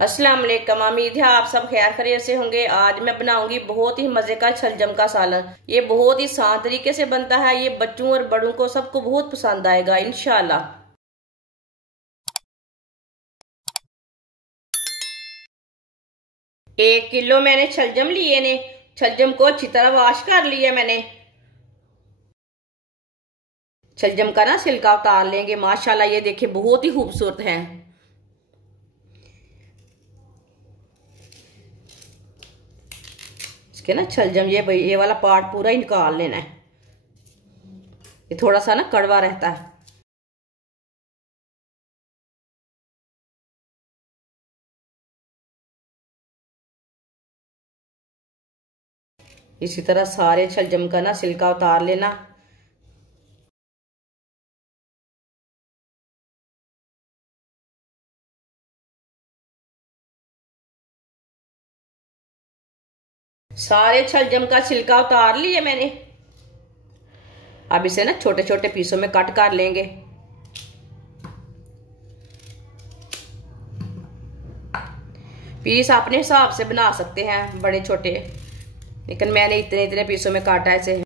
अस्सलाम वालेकुम। उम्मीद है आप सब खैर खैरियत से होंगे। आज मैं बनाऊंगी बहुत ही मजे का शलजम का सालन। ये बहुत ही आसान तरीके से बनता है। ये बच्चों और बड़ों को सबको बहुत पसंद आएगा इंशाल्लाह। 1 किलो मैंने शलजम लिए ने। शलजम को अच्छी तरह वॉश कर लिया मैंने। शलजम का ना छिलका उतार लेंगे। माशाल्लाह ये देखिए बहुत ही खूबसूरत है। इसके ना शलजम ये वाला पार्ट पूरा ही निकाल लेना है। ये थोड़ा सा ना कड़वा रहता है। इसी तरह सारे शलजम का ना छिलका उतार लेना। सारे शलजम का छिलका उतार लिए मैंने। अब इसे ना छोटे छोटे पीसों में कट कर लेंगे। पीस अपने हिसाब से बना सकते हैं बड़े छोटे, लेकिन मैंने इतने इतने पीसों में काटा इसे।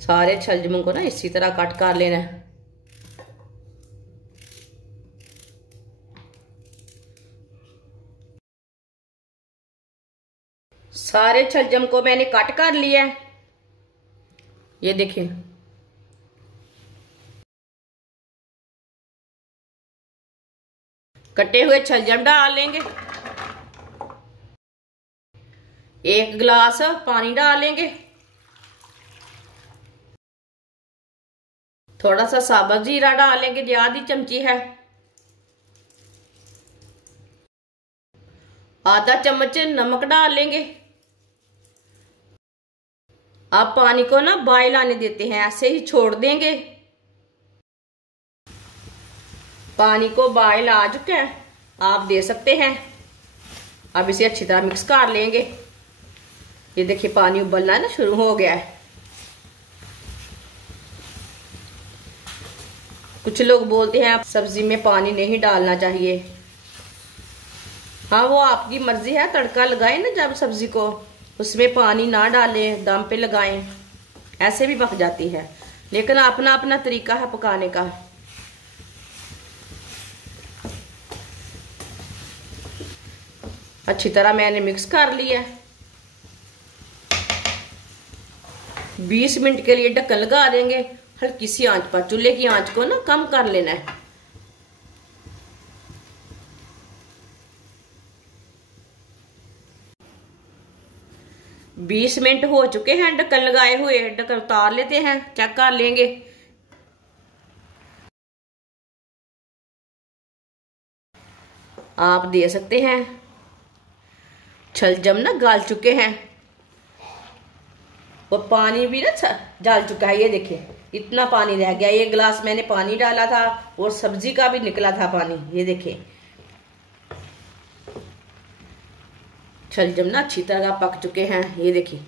सारे शलजमों को ना इसी तरह कट कर लेना है। सारे शलजम को मैंने कट कर लिया है। ये देखिए कटे हुए शलजम डाल लेंगे। 1 गिलास पानी डाल लेंगे। थोड़ा सा साबुत जीरा डाल लेंगे, जो आधी चमची है। आधा चम्मच नमक डाल लेंगे। आप पानी को ना बॉयल आने देते हैं, ऐसे ही छोड़ देंगे। पानी को बॉयल आ चुका है, आप दे सकते हैं। अब इसे अच्छी तरह मिक्स कर लेंगे। ये देखिए पानी उबलना है ना शुरू हो गया है। कुछ लोग बोलते हैं सब्जी में पानी नहीं डालना चाहिए। हाँ वो आपकी मर्जी है। तड़का लगाएं ना जब सब्जी को, उसमें पानी ना डालें, दम पे लगाएं, ऐसे भी पक जाती है। लेकिन अपना अपना तरीका है पकाने का। अच्छी तरह मैंने मिक्स कर लिया। 20 मिनट के लिए ढक्कन लगा देंगे हल्की सी आंच पर। चूल्हे की आंच को ना कम कर लेना है। 20 मिनट हो चुके हैं ढक्कन लगाए हुए। ढक्कन उतार लेते हैं, चेक कर लेंगे। आप दे सकते हैं। शलजम ना गल चुके हैं, वो पानी भी ना जल चुका है। ये देखिए इतना पानी रह गया। 1 गिलास मैंने पानी डाला था और सब्जी का भी निकला था पानी। ये देखिए शलजम ना अच्छी तरह पक चुके हैं। ये देखिए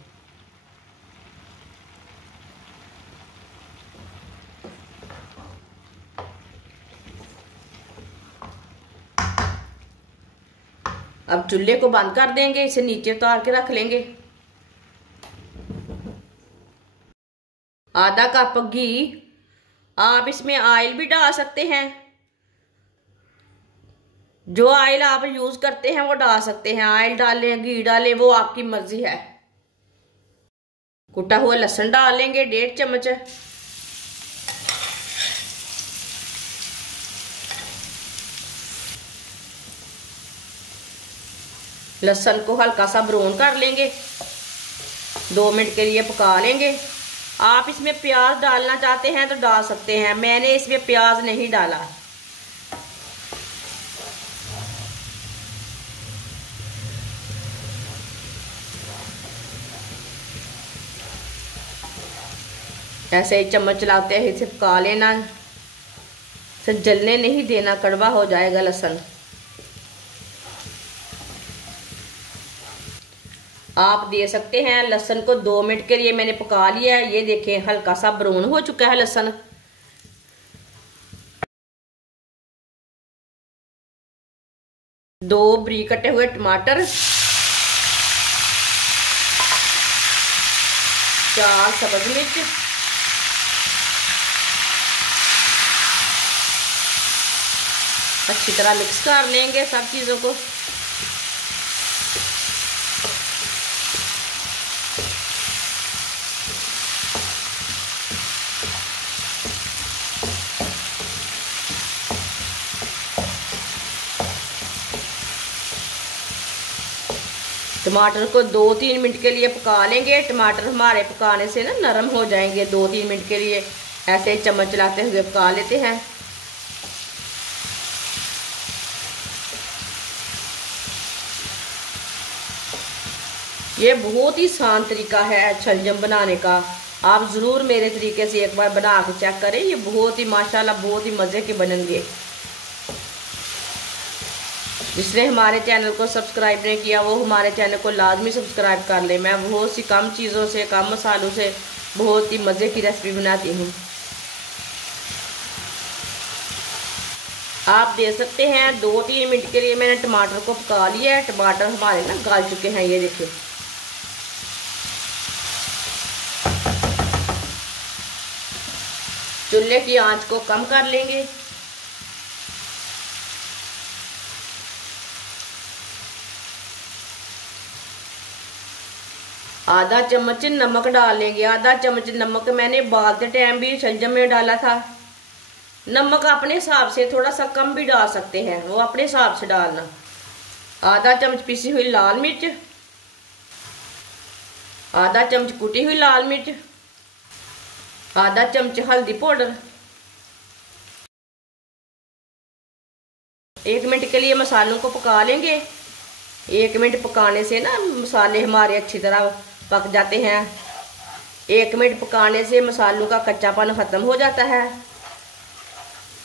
अब चूल्हे को बंद कर देंगे। इसे नीचे उतार के रख लेंगे। आधा कप घी, आप इसमें ऑयल भी डाल सकते हैं। जो ऑयल आप यूज करते हैं वो डाल सकते हैं। ऑयल डालें, घी डालें, वो आपकी मर्जी है। कुटा हुआ लहसुन डाल लेंगे 1.5 चम्मच। लहसुन को हल्का सा ब्राउन कर लेंगे। 2 मिनट के लिए पका लेंगे। आप इसमें प्याज डालना चाहते हैं तो डाल सकते हैं। मैंने इसमें प्याज नहीं डाला। ऐसे ही चम्मच चलाते हैं इसे पका लेना। इसे जलने नहीं देना, कड़वा हो जाएगा लहसुन। आप दे सकते हैं। लहसुन को 2 मिनट के लिए मैंने पका लिया है। ये देखें हल्का सा ब्राउन हो चुका है लहसुन। 2 बारीक कटे हुए टमाटर, 4 सब्ज मिर्च, अच्छी तरह मिक्स कर लेंगे सब चीज़ों को। टमाटर को 2-3 मिनट के लिए पका लेंगे। टमाटर हमारे पकाने से ना नरम हो जाएंगे। 2-3 मिनट के लिए ऐसे चम्मच चलाते हुए पका लेते हैं। ये बहुत ही आसान तरीका है शलजम बनाने का। आप ज़रूर मेरे तरीके से एक बार बना के चेक करें। ये बहुत ही माशाल्लाह बहुत ही मज़े के बनेंगे। जिसने हमारे चैनल को सब्सक्राइब नहीं किया वो हमारे चैनल को लाजमी सब्सक्राइब कर ले। मैं बहुत सी कम चीज़ों से, कम मसालों से बहुत ही मज़े की रेसिपी बनाती हूँ। आप देख सकते हैं 2-3 मिनट के लिए मैंने टमाटर को पका लिया है। टमाटर हमारे ना गल चुके हैं, ये देखिए। चूल्हे की आंच को कम कर लेंगे। आधा चम्मच नमक डाल लेंगे। आधा चम्मच नमक मैंने उबालते टाइम भी शलजम में डाला था। नमक अपने हिसाब से थोड़ा सा कम भी डाल सकते हैं, वो अपने हिसाब से डालना। आधा चम्मच पिसी हुई लाल मिर्च, आधा चम्मच कुटी हुई लाल मिर्च, आधा चम्मच हल्दी पाउडर। 1 मिनट के लिए मसालों को पका लेंगे। 1 मिनट पकाने से ना मसाले हमारे अच्छी तरह पक जाते हैं। 1 मिनट पकाने से मसालों का कच्चापन ख़त्म हो जाता है।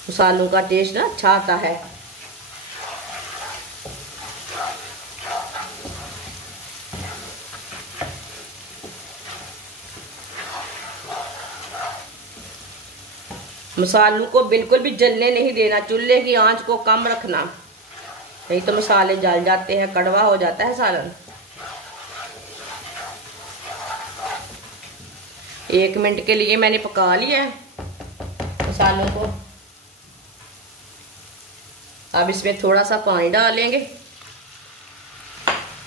मसालों का टेस्ट ना अच्छा आता है। मसालों को बिल्कुल भी जलने नहीं देना। चूल्हे की आंच को कम रखना, नहीं तो मसाले जल जाते हैं, कड़वा हो जाता है सालन। 1 मिनट के लिए मैंने पका लिया है मसालों को। अब इसमें थोड़ा सा पानी डालेंगे।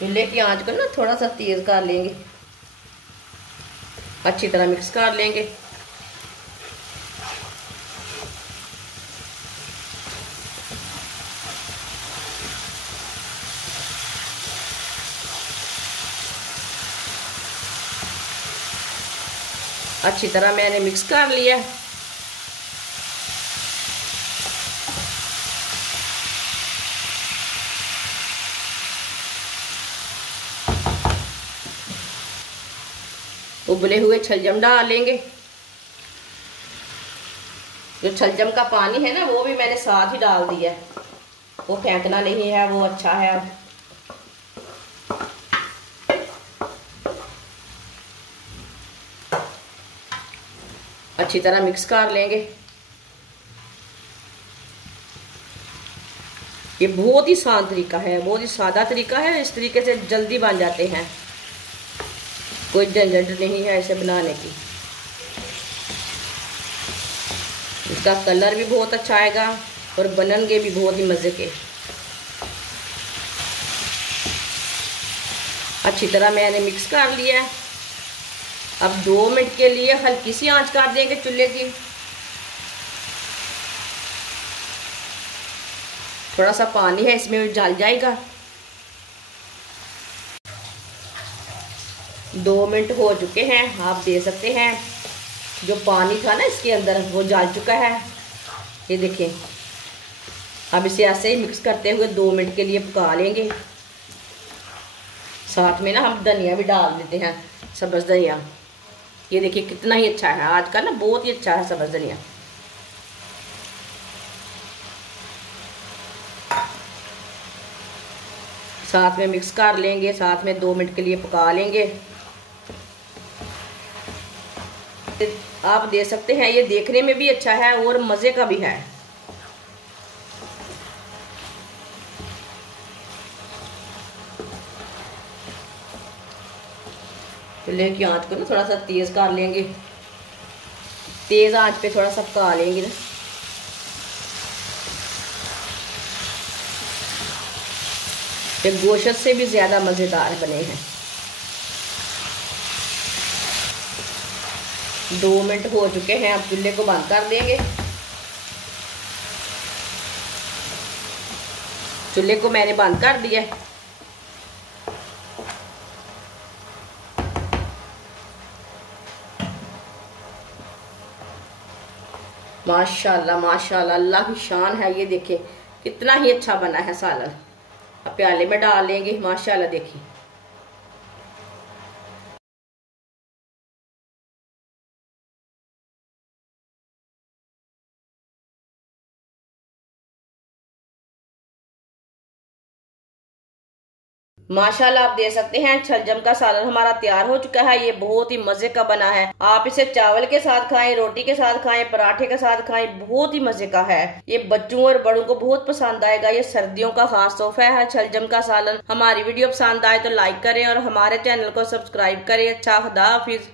चूल्हे की आंच को ना थोड़ा सा तेज कर लेंगे। अच्छी तरह मिक्स कर लेंगे। अच्छी तरह मैंने मिक्स कर लिया। उबले हुए छलजम डालेंगे। जो छलजम का पानी है ना वो भी मैंने साथ ही डाल दिया। वो फेंकना नहीं है, वो अच्छा है। अच्छी तरह मिक्स कर लेंगे। ये बहुत ही आसान तरीका है, बहुत ही सादा तरीका है। इस तरीके से जल्दी बन जाते हैं, कोई झंझट नहीं है इसे बनाने की। इसका कलर भी बहुत अच्छा आएगा और बनेंगे भी बहुत ही मज़े के। अच्छी तरह मैंने मिक्स कर लिया है। अब 2 मिनट के लिए हल्की सी आंच कर देंगे चूल्हे की। थोड़ा सा पानी है इसमें, जल जाएगा। 2 मिनट हो चुके हैं, आप देख सकते हैं। जो पानी था ना इसके अंदर वो जल चुका है, ये देखिए। अब इसे ऐसे ही मिक्स करते हुए 2 मिनट के लिए पका लेंगे। साथ में ना हम धनिया भी डाल देते हैं, सब्ज़ धनिया। ये देखिए कितना ही अच्छा है, आज का ना बहुत ही अच्छा है सब्ज़ धनिया। साथ में मिक्स कर लेंगे, साथ में 2 मिनट के लिए पका लेंगे। आप देख सकते हैं ये देखने में भी अच्छा है और मज़े का भी है। चूल्हे की आंच को ना थोड़ा सा तेज़ कर लेंगे, तेज़ आंच पे थोड़ा सा पका लेंगे ना। ये गोश्त से भी ज़्यादा मज़ेदार बने हैं। 2 मिनट हो चुके हैं, अब चूल्हे को बंद कर देंगे। चूल्हे को मैंने बंद कर दिया है। माशाल्लाह माशाल्लाह, अल्लाह की शान है। ये देखिए कितना ही अच्छा बना है सालन। अब प्याले में डाल लेंगे। माशाल्लाह देखिए, माशाल्लाह आप दे सकते हैं शलजम का सालन हमारा तैयार हो चुका है। ये बहुत ही मजे का बना है। आप इसे चावल के साथ खाएं, रोटी के साथ खाएं, पराठे के साथ खाएं, बहुत ही मजे का है। ये बच्चों और बड़ों को बहुत पसंद आएगा। ये सर्दियों का खास तोहफा है शलजम का सालन। हमारी वीडियो पसंद आए तो लाइक करें और हमारे चैनल को सब्सक्राइब करें। अच्छा, खुदा हाफिज।